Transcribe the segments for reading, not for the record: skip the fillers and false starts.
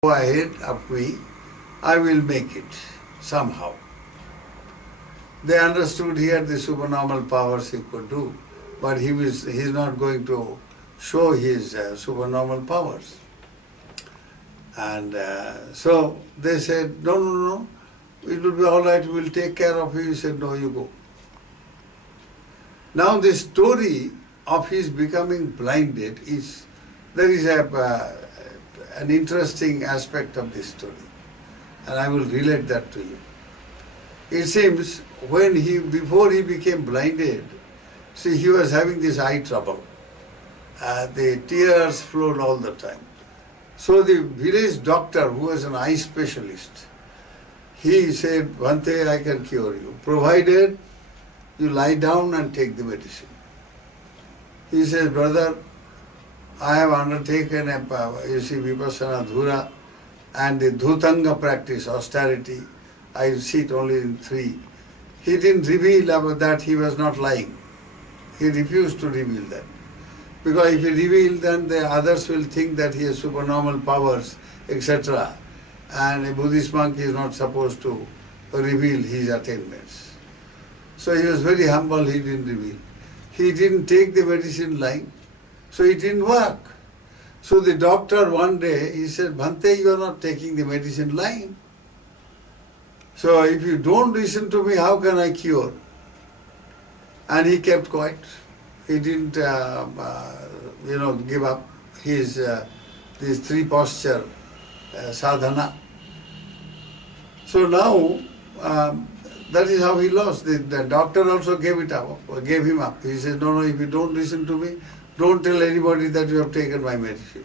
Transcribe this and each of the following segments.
go ahead of me, I will make it somehow. They understood he had the supernormal powers he could do, but he's not going to show his supernormal powers. And so they said, no, it will be all right, we will take care of you. He said, no, you go. Now the story of his becoming blinded there is an interesting aspect of this story, and I will relate that to you. It seems before he became blinded, he was having this eye trouble. The tears flowed all the time. So the village doctor, who was an eye specialist, he said, Bhante, I can cure you, provided you lie down and take the medicine. He says, brother, I have undertaken Vipassana Dhura and the Dhutanga practice, austerity. I sit only in 3. He didn't reveal about that he was not lying. He refused to reveal that. Because if he revealed, then the others will think that he has supernormal powers, etc. And a Buddhist monk is not supposed to reveal his attainments. So he was very humble, he didn't reveal. He didn't take the medicine lying, so it didn't work. So the doctor one day, he said, Bhante, you are not taking the medicine lying. So if you don't listen to me, how can I cure? And he kept quiet. He didn't, give up his these 3 posture sadhana. So now, that is how he lost. The doctor also gave him up. He said, no, if you don't listen to me, don't tell anybody that you have taken my medicine.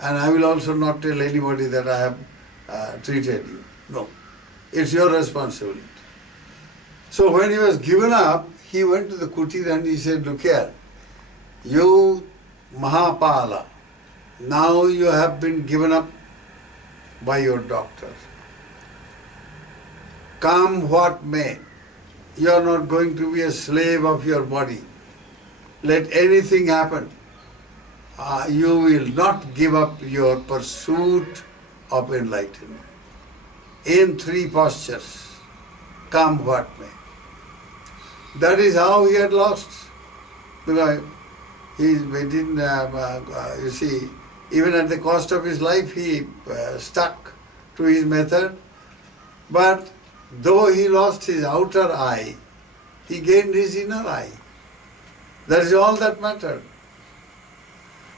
And I will also not tell anybody that I have treated you. No, it's your responsibility. So when he was given up, he went to the kutir and he said, look here, you Mahapala, now you have been given up by your doctor. Come what may, you are not going to be a slave of your body. Let anything happen. You will not give up your pursuit of enlightenment. In 3 postures, come what may. That is how he had lost. Because he didn't, even at the cost of his life, he stuck to his method. But though he lost his outer eye, he gained his inner eye. That is all that mattered.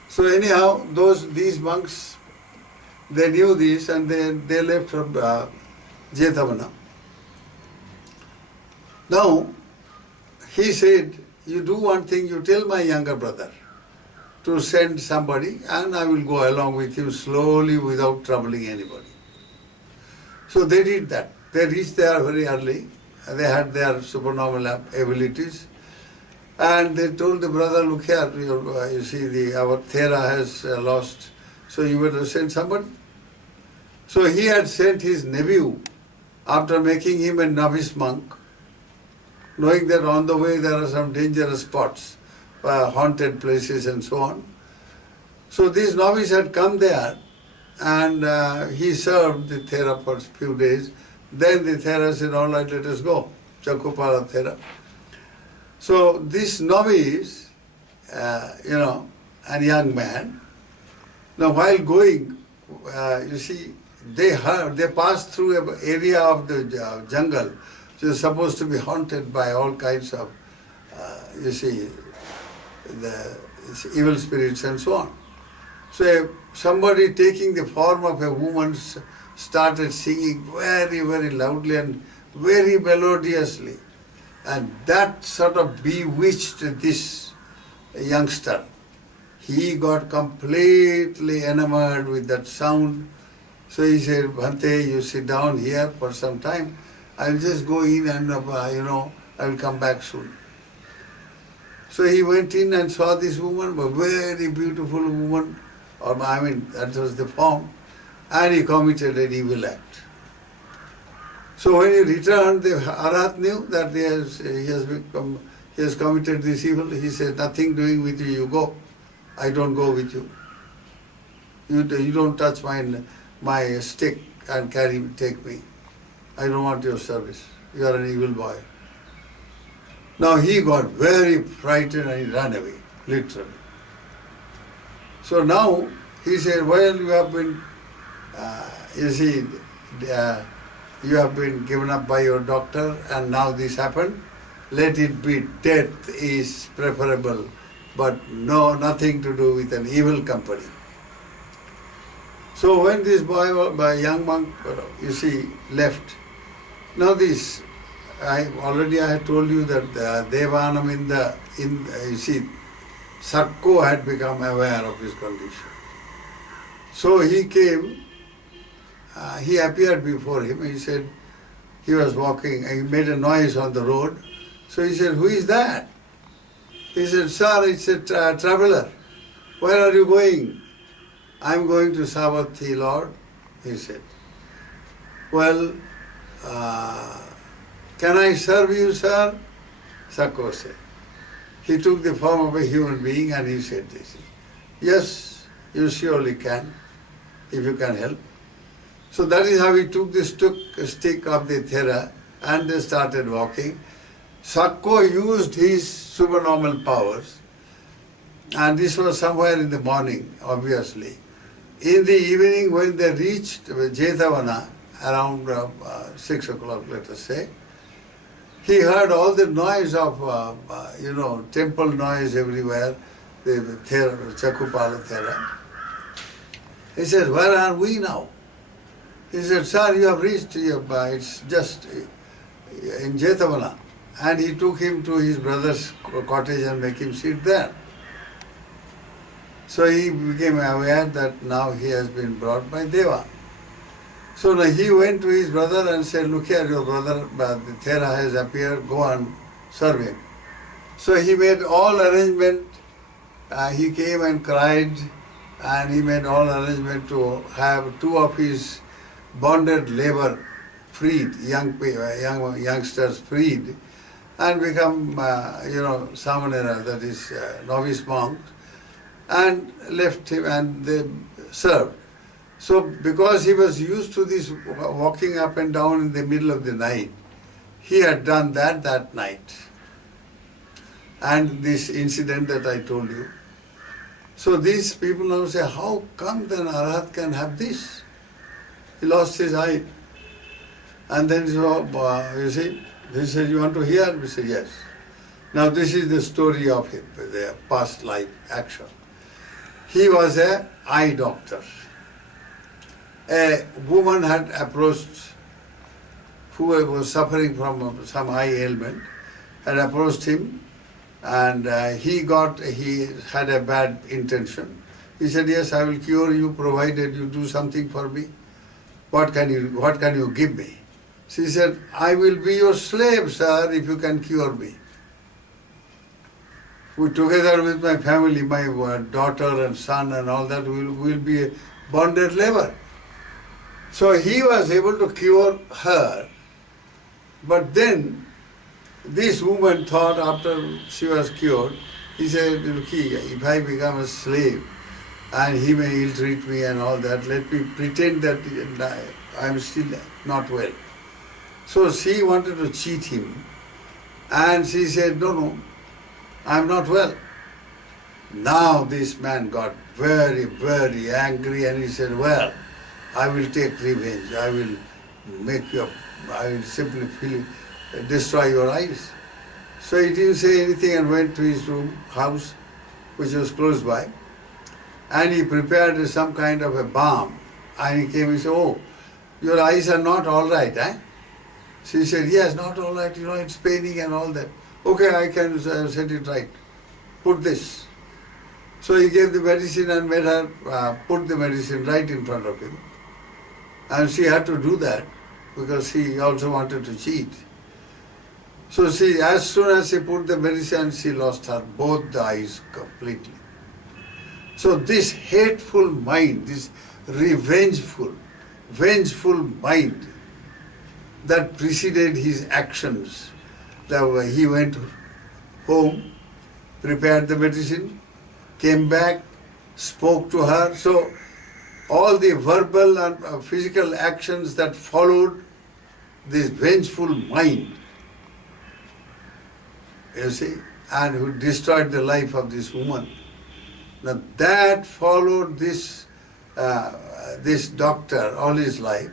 So anyhow, these monks, they knew this and they left from Jetavana. Now, he said, you do one thing, you tell my younger brother to send somebody and I will go along with him slowly without troubling anybody. So they did that. They reached there very early. They had their supernormal abilities. And they told the brother, look here, our Thera has lost, so you better send somebody. So he had sent his nephew after making him a novice monk, knowing that on the way there are some dangerous spots, haunted places and so on. So this novice had come there and he served the Thera for a few days. Then the Thera said, all right, let us go, Chakupala Thera. So this novice, a young man, now while going, they passed through an area of the jungle which is supposed to be haunted by all kinds of, the evil spirits and so on. So somebody taking the form of a woman started singing very, very loudly and very melodiously. And that sort of bewitched this youngster. He got completely enamored with that sound. So he said, Bhante, you sit down here for some time. I will just go in and, I will come back soon. So he went in and saw this woman, a very beautiful woman, that was the form, and he committed an evil act. So when he returned, the Arahat knew that he has committed this evil. He said, nothing doing with you, you go. I don't go with you. You don't touch my my stick and take me. I don't want your service. You are an evil boy. Now he got very frightened and he ran away, literally. So now he said, well, you have been, you have been given up by your doctor and now this happened. Let it be, death is preferable, but no, nothing to do with an evil company. So when this young monk, left, now this, I had told you that Devanam Sakko had become aware of his condition. So he came, he appeared before him, he said, he was walking, he made a noise on the road. So he said, who is that? He said, sir, it's a traveler. Where are you going? I'm going to Savatthi, Lord, he said. Well, can I serve you, sir? Sakko said. He took the form of a human being and he said this. Yes, you surely can, if you can help. So that is how he took the stick of the Thera and they started walking. Sakko used his supernormal powers, and this was somewhere in the morning, obviously. In the evening, when they reached Jetavana, around 6 o'clock, let us say, he heard all the noise of, temple noise everywhere, the Chakupala Thera. He said, where are we now? He said, sir, you have reached, it's just in Jetavana. And he took him to his brother's cottage and make him sit there. So he became aware that now he has been brought by Deva. So now he went to his brother and said, look here, your brother, the Thera has appeared, go and serve him. So he made all arrangement. He came and cried, and he made all arrangement to have two of his bonded labor freed, youngsters freed, and become, Samanera, that is novice monk, and left him and they served. So because he was used to this walking up and down in the middle of the night, he had done that night. And this incident that I told you. So these people now say, how come then Arhat can have this? He lost his eye. And then he said, you want to hear? We said, yes. Now this is the story of him, the past life action. He was an eye doctor. A woman had approached, who was suffering from some eye ailment, had approached him, and he had a bad intention. He said, yes, I will cure you provided you do something for me. What can you give me? She said, I will be your slave, sir, if you can cure me. Together with my family, my daughter and son and all that, will be a bonded labor. So he was able to cure her. But then this woman thought after she was cured, he said, if I become a slave and he may ill-treat me and all that, let me pretend that I am still not well. So she wanted to cheat him, and she said, no, I am not well. Now this man got very, very angry, and he said, well, I will take revenge. I will simply destroy your eyes. So he didn't say anything and went to his house, which was close by, and he prepared some kind of a balm. And he came and said, oh, your eyes are not all right, eh? She said, yes, not all right, it's paining and all that. Okay, I can set it right. Put this. So he gave the medicine and made her put the medicine right in front of him. And she had to do that because she also wanted to cheat. So as soon as she put the medicine, she lost her both the eyes completely. So this hateful mind, this vengeful mind that preceded his actions, he went home, prepared the medicine, came back, spoke to her. So all the verbal and physical actions that followed this vengeful mind, you see, and who destroyed the life of this woman. Now that followed this doctor all his life,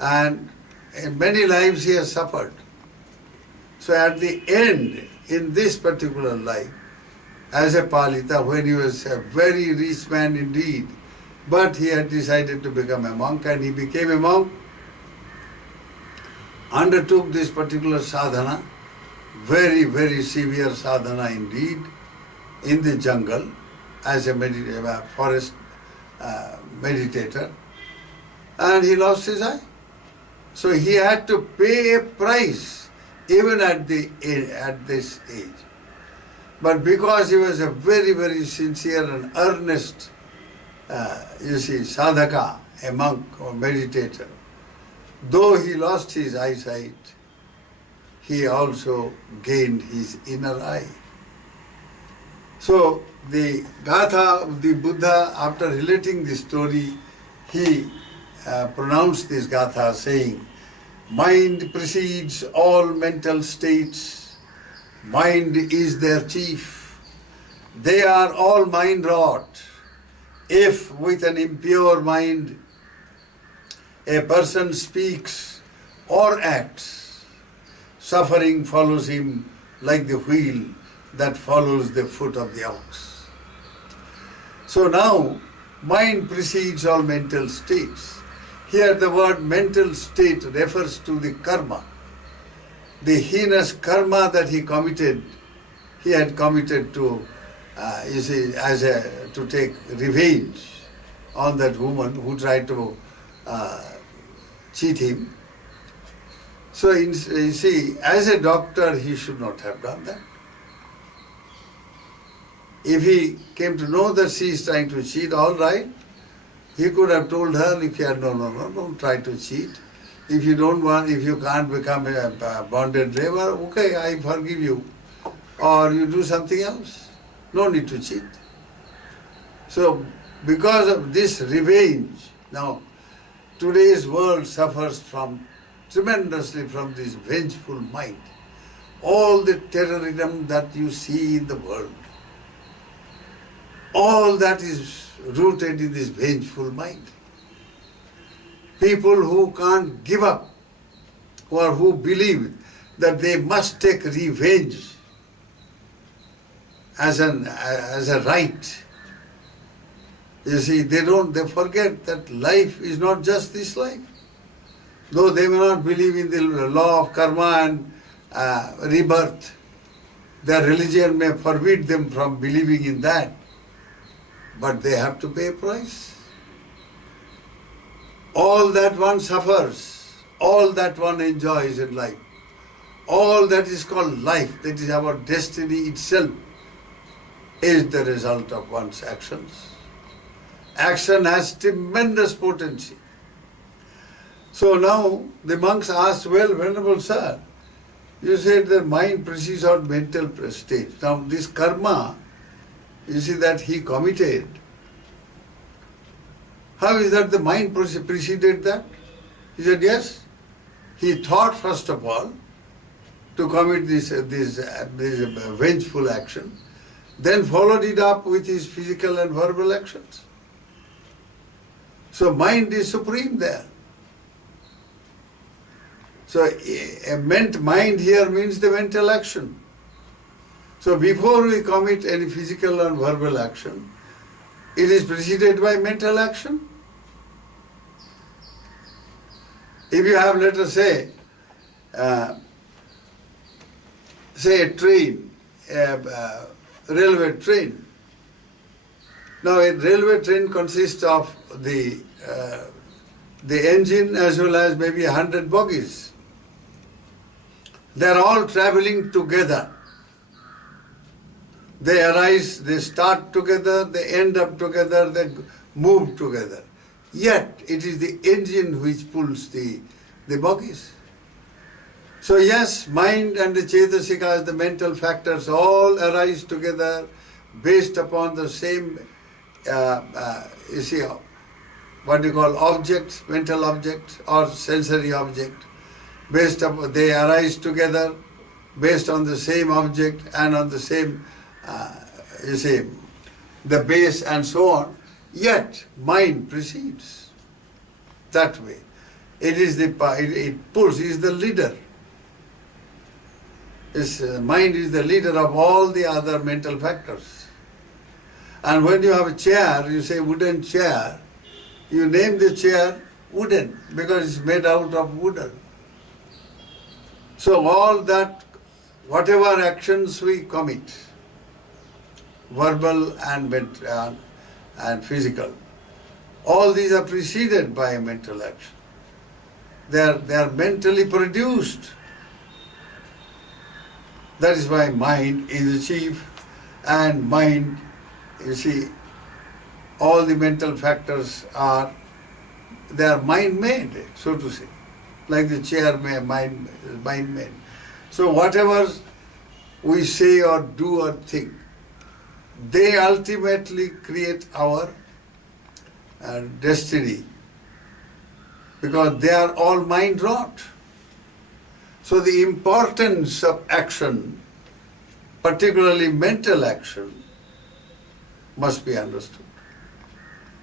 and in many lives he has suffered. So at the end, in this particular life, as a Palita, when he was a very rich man indeed, but he had decided to become a monk, and he became a monk, undertook this particular sadhana, very, very severe sadhana indeed, in the jungle, as a forest meditator, and he lost his eye. So he had to pay a price, even at this age. But because he was a very, very sincere and earnest, sadhaka, a monk or meditator, though he lost his eyesight, he also gained his inner eye. So the Gatha of the Buddha, after relating this story, he pronounced this Gatha saying, "Mind precedes all mental states. Mind is their chief. They are all mind-wrought. If with an impure mind a person speaks or acts, suffering follows him like the wheel that follows the foot of the ox." So now, mind precedes all mental states. Here the word mental state refers to the karma. The heinous karma that he committed, he had committed to, to take revenge on that woman who tried to cheat him. So you see, as a doctor, he should not have done that. If he came to know that she is trying to cheat, all right, he could have told her, if you had, no, don't try to cheat. If you can't become a bonded driver, okay, I forgive you. Or you do something else. No need to cheat. So, because of this revenge, now, today's world suffers tremendously from this vengeful mind. All the terrorism that you see in the world, all that is rooted in this vengeful mind. People who can't give up, or who believe that they must take revenge as a right. You see, they forget that life is not just this life. Though they may not believe in the law of karma and rebirth, their religion may forbid them from believing in that, but they have to pay a price. All that one suffers, all that one enjoys in life, all that is called life, that is our destiny itself, is the result of one's actions. Action has tremendous potency. So now the monks asked, well, Venerable Sir, you said that mind precedes our mental state. Now this karma, you see, that he committed, how is that the mind preceded that? He said, yes. He thought first of all to commit this vengeful action, then followed it up with his physical and verbal actions. So mind is supreme there. So mind here means the mental action. So before we commit any physical and verbal action, it is preceded by mental action. If you have, let us say a train, a railway train. Now a railway train consists of the engine as well as maybe 100 bogies. They are all traveling together. They arise, they start together, they end up together, they move together. Yet it is the engine which pulls the bogies. So yes, mind and the Cetasikas, the mental factors, all arise together based upon the same what you call objects, mental objects or sensory object, based upon, they arise together based on the same object and on the same, the base and so on, yet mind precedes that way. It pulls, is the leader. Mind is the leader of all the other mental factors. And when you have a chair, you say wooden chair, you name the chair wooden because it's made out of wooden. So all that, whatever actions we commit, verbal and physical, all these are preceded by a mental action. They are mentally produced. That is why mind is the chief, and mind, you see, all the mental factors are mind-made, so to say. Like the chair mind-made. So whatever we say or do or think, they ultimately create our destiny, because they are all mind-wrought. So the importance of action, particularly mental action, must be understood.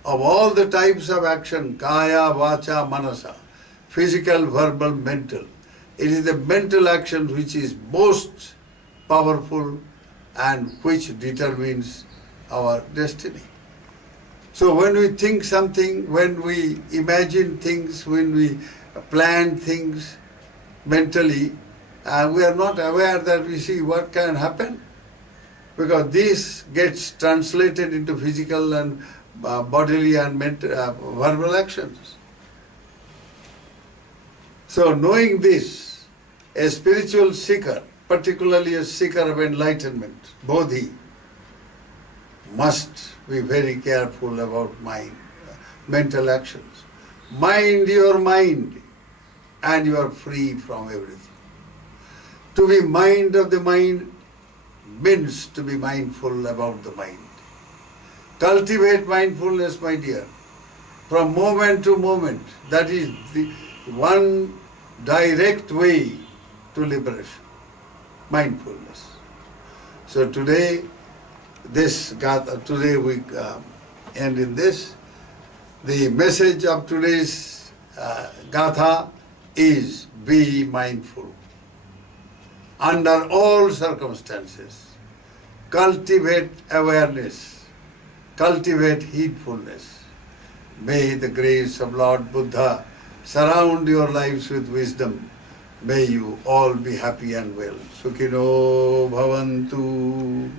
Of all the types of action, kaya, vacha, manasa, physical, verbal, mental, it is the mental action which is most powerful and which determines our destiny. So when we think something, when we imagine things, when we plan things mentally, we are not aware that we see what can happen, because this gets translated into physical and bodily and mental, verbal actions. So knowing this, a spiritual seeker, particularly a seeker of enlightenment, bodhi, must be very careful about mental actions. Mind your mind and you are free from everything. To be mind of the mind means to be mindful about the mind. Cultivate mindfulness, my dear, from moment to moment. That is the one direct way to liberation, mindfulness. So today we end in this. The message of today's Gatha is be mindful. Under all circumstances, cultivate awareness, cultivate heedfulness. May the grace of Lord Buddha surround your lives with wisdom. May you all be happy and well. Sukhino bhavantu.